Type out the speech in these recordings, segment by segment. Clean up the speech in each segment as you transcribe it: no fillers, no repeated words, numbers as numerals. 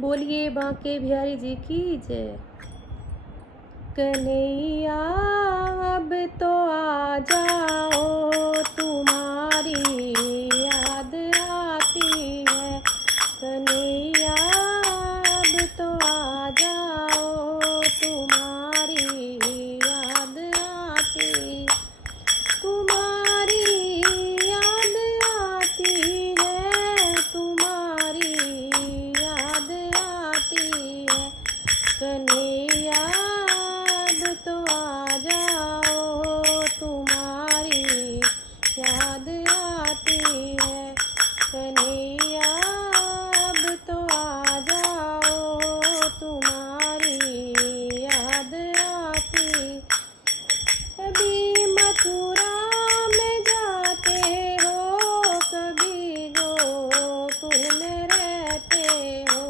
बोलिए बांके बिहारी जी की जय। कन्हैया अब तो आ जाओ, तुम्हारी याद आती है। कन्हैया अब तो आ जाओ, तुम्हारी याद आती, तुम्हारी याद आती है, तुम्हारी याद आती है। कन्हैया अब तो आ जाओ, तुम्हारी याद आती है। कन्हैया अब तो आ जाओ, तुम्हारी याद आती। कभी मथुरा में जाते हो, कभी गोकुल में रहते हो।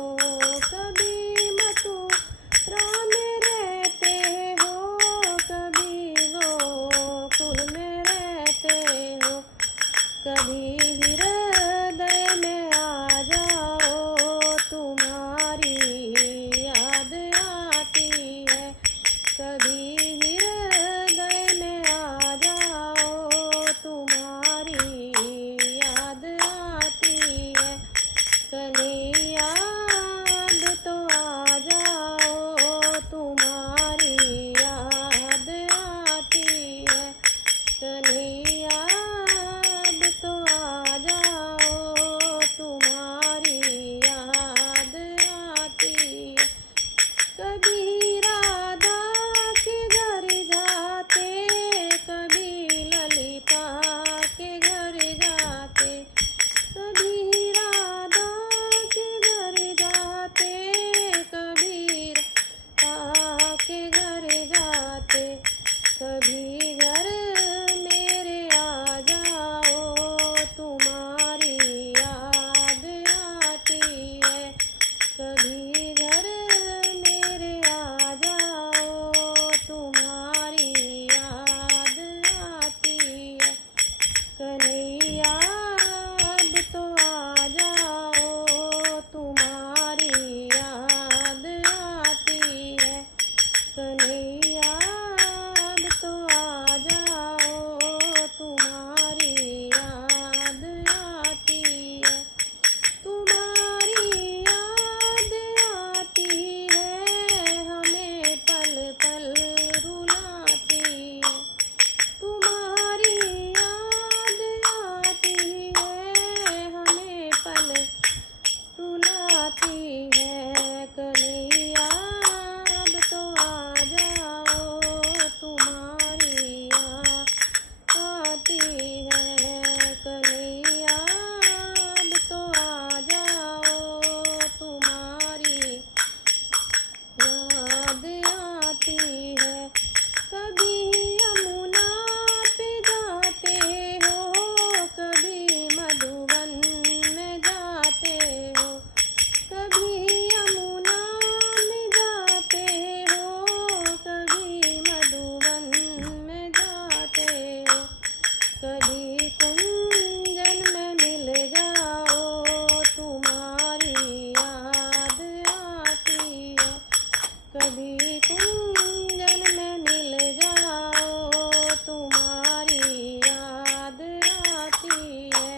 कभी मथुरा में रहते हो, कभी गोकुल में रहते हो। कभी हृदय में आ जाओ, तुम्हारी याद आती है। कभी हृदय में आ जाओ, तुम्हारी याद आती है। कन्हैया अब तो आ जाओ, तुम्हारी याद आती है। कन्हैया अब तो आ जाओ, तुम्हारी याद आती है। कभी राधा के घर जाते, कभी ललिता के घर जाते। कभी राधा के घर जाते, कभी राधा के घर जाते। कभी घर मेरे आ जाओ, तुम्हारी याद आती है। कभी घर मेरे आ जाओ, तुम्हारी याद आती है। कन्हैया अब तो आ जाओ, तुम्हारी याद आती है। कन्हैया अब तो आ जाओ, तुम्हारी याद आती है। तुम्हारी याद आती है, हमें पल पल रुलाती है। तुम्हारी याद आती है, हमें पल रुलाती है। कन्हैया अब तो आ जाओ, तुम्हारी याद आती है। कन्हैया अब तो आ जाओ, तुम्हारी याद आती है। कभी यमुना पे जाते हो, कभी मधुबन में जाते हो। कभी यमुना में जाते हो, कभी मधुबन में जाते हो। कभी कुंजन में मिल जाओ, तुम्हारी याद आती है। कभी कुंजन में मिल जाओ, तुम्हारी याद आती है।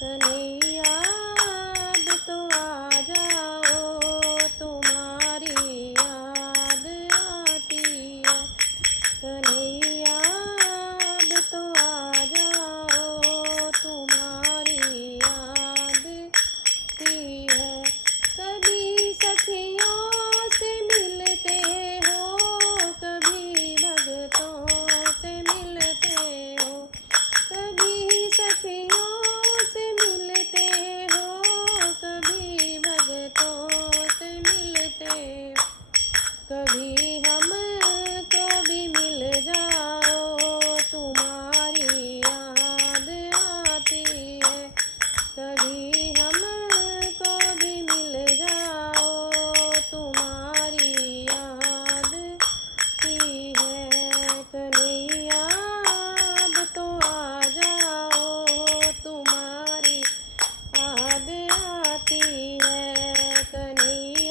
कन्हैया अब तो आ जाओ, तुम्हारी याद आती है। कन्हैया अब तो आ जाओ, तुम्हारी याद आती है। कभी सखियों से मिलते हो, कभी भक्तों से मिलते हो। कभी सखियों से मिलते हो, कभी भक्तों से मिलते हो। कभी हमको भी मिल जाओ, तुम्हारी याद आती है। कभी हमको भी मिल जाओ, तुम्हारी याद आती है। कन्हैया अब तो आ जाओ, तुम्हारी याद आती है। कन्हैया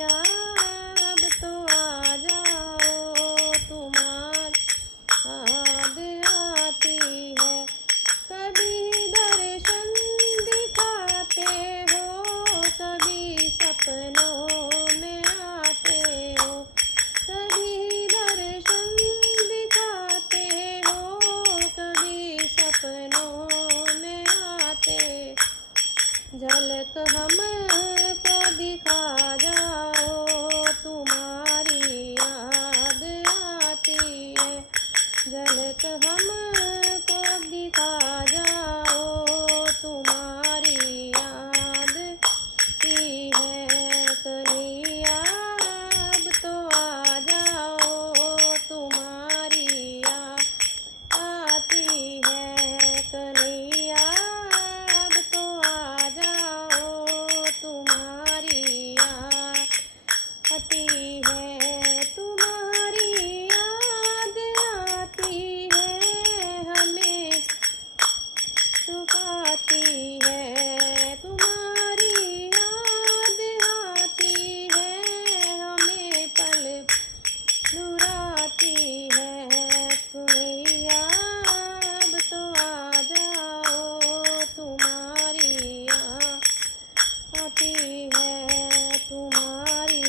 झलक हमको दिखा जाओ, तुम्हारी याद की है कन्हैया, अब तो आ जाओ, तुम्हारी याद आती है कन्हैया, अब तो आ जाओ, तुम्हारी याद आती है, तुम्हारी याद आती है, हमें सुखाती है, तुम्हारी याद आती है, हमें पल लुराती है कन्हैया, अब तो आ जाओ, तुम्हारी याद आती है, तुम्हारी